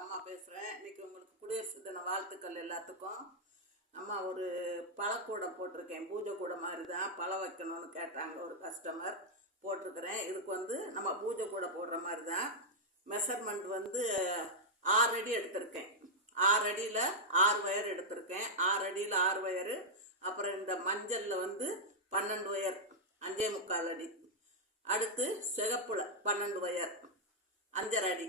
அம்மா பேசுகிறேன். இன்றைக்கி உங்களுக்கு குடியரசு தின வாழ்த்துக்கள் எல்லாத்துக்கும். அம்மா ஒரு பழக்கூடை போட்டிருக்கேன், பூஜை கூடை மாதிரி தான். பழம் வைக்கணும்னு கேட்டாங்க ஒரு கஸ்டமர், போட்டிருக்கிறேன். இதுக்கு நம்ம பூஜை கூடை போடுற மாதிரி தான். மெஷர்மெண்ட் 6 அடி எடுத்திருக்கேன். 6 அடியில் 6 வயர் எடுத்திருக்கேன். 6 அடியில் 6 வயரு. அப்புறம் இந்த மஞ்சளில் 12 வயர், 5.25 அடி. அடுத்து சிகப்புல 12 வயர், 5.5 அடி.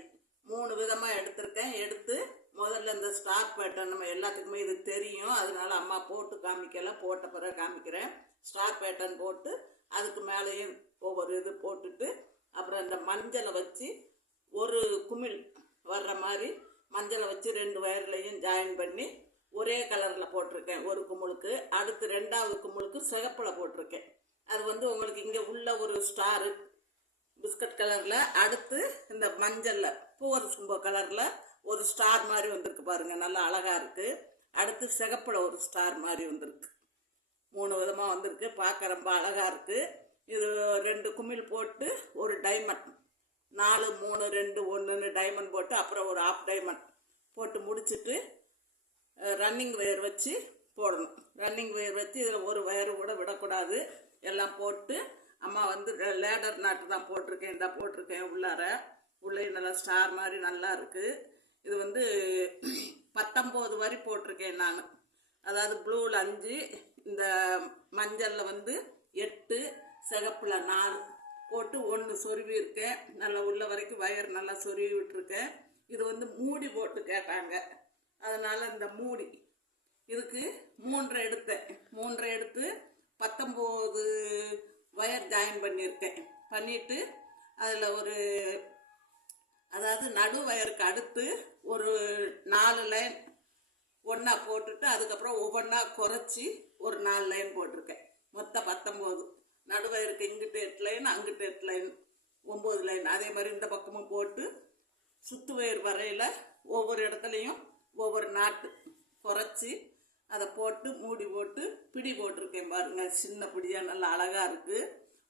3 விதமாக எடுத்திருக்கேன். எடுத்து முதல்ல இந்த ஸ்டார் பேட்டர்ன் நம்ம எல்லாத்துக்குமே இது தெரியும், அதனால அம்மா போட்டு காமிக்கல, போட்ட பிறகு காமிக்கிறேன். ஸ்டார் பேட்டர்ன் போட்டு அதுக்கு மேலேயும் ஒவ்வொரு இது போட்டுட்டு, அப்புறம் இந்த மஞ்சளை வச்சு ஒரு குமிழ் வர்ற மாதிரி மஞ்சளை வச்சு 2 வயர்லையும் ஜாயின் பண்ணி ஒரே கலரில் போட்டிருக்கேன் ஒரு குமிழுக்கு. அடுத்து 2வது குமிழுக்கு சிகப்பில் போட்டிருக்கேன். அது உங்களுக்கு இங்கே உள்ள ஒரு ஸ்டாரு பிஸ்கட் கலரில், அடுத்து இந்த மஞ்சளில் பூவரசம்பு கலரில் ஒரு ஸ்டார் மாதிரி வந்திருக்கு பாருங்கள், நல்லா அழகாக இருக்குது. அடுத்து சிகப்பில் ஒரு ஸ்டார் மாதிரி வந்திருக்கு. 3 விதமாக வந்திருக்கு, பார்க்க ரொம்ப அழகாக இருக்குது. இது 2 குமிழ் போட்டு ஒரு டைமண்ட், 4 3 2 1ன்னு டைமண்ட் போட்டு, அப்புறம் ஒரு ஆஃப் டைமண்ட் போட்டு முடிச்சுட்டு ரன்னிங் வயர் வச்சு போடணும். ரன்னிங் வயர் வச்சு இதில் ஒரு வயரு கூட விடக்கூடாது. எல்லாம் போட்டு அம்மா லேடர் நாட்டு தான் போட்டிருக்கேன். இந்த போட்டிருக்கேன் உள்ளே நல்லா ஸ்டார் மாதிரி நல்லா இருக்குது. இது 19 வரி போட்டிருக்கேன் நான். அதாவது ப்ளூவில் 5, இந்த மஞ்சளில் 8, சிகப்பில் 4 போட்டு 1 சொருவி இருக்கேன். நல்லா உள்ள வரைக்கும் வயர் நல்லா சொருவி விட்டுருக்கேன். இது மூடி போட்டு கேட்டாங்க, அதனால் இந்த மூடி இதுக்கு 3 எடுத்தேன். 3 எடுத்து 19 வயர் ஜாயின் பண்ணியிருக்கேன். பண்ணிவிட்டு அதில் அதாவது நடு வயருக்கு அடுத்து ஒரு 4 லைன் ஒன்றா போட்டுட்டு, அதுக்கப்புறம் ஒவ்வொன்றா குறைச்சி ஒரு 4 லைன் போட்டிருக்கேன். மொத்தம் 19. நடுவயருக்கு இங்கிட்டு 8 லைன், அங்கிட்டு 8 லைன், 9 லைன். அதே மாதிரி இந்த பக்கமும் போட்டு சுத்து வயர் வரையில் ஒவ்வொரு இடத்துலையும் ஒவ்வொரு நாட்டு குறைச்சி அதை போட்டு மூடி போட்டு பிடி போட்டிருக்கேன் பாருங்கள். சின்ன பிடியாக நல்லா அழகாக இருக்குது.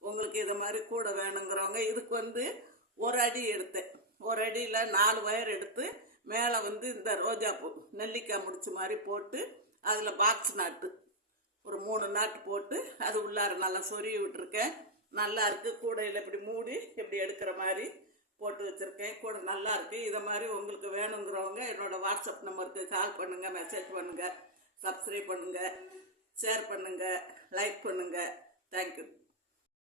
உங்களுக்கு இதை மாதிரி கூட வேணுங்கிறவங்க இதுக்கு 1 அடி எடுத்தேன். 1 அடியில் 4 வயர் எடுத்து மேலே இந்த ரோஜாப்பூ நெல்லிக்காய் முடிச்ச மாதிரி போட்டு அதில் பாக்ஸ் நாட்டு ஒரு 3 நாட்டு போட்டு அது உள்ளார நல்லா சொருவி விட்டுருக்கேன். நல்லா இருக்குது. கூடையில் இப்படி மூடி இப்படி எடுக்கிற மாதிரி போட்டு வச்சுருக்கேன். கூட நல்லா இருக்குது. இதை மாதிரி உங்களுக்கு வேணுங்கிறவங்க என்னோடய வாட்ஸ்அப் நம்பருக்கு கால் பண்ணுங்கள், மெசேஜ் பண்ணுங்கள், சப்ஸ்கிரைப் பண்ணுங்கள், ஷேர் பண்ணுங்கள், லைக் பண்ணுங்கள். தேங்க்யூ.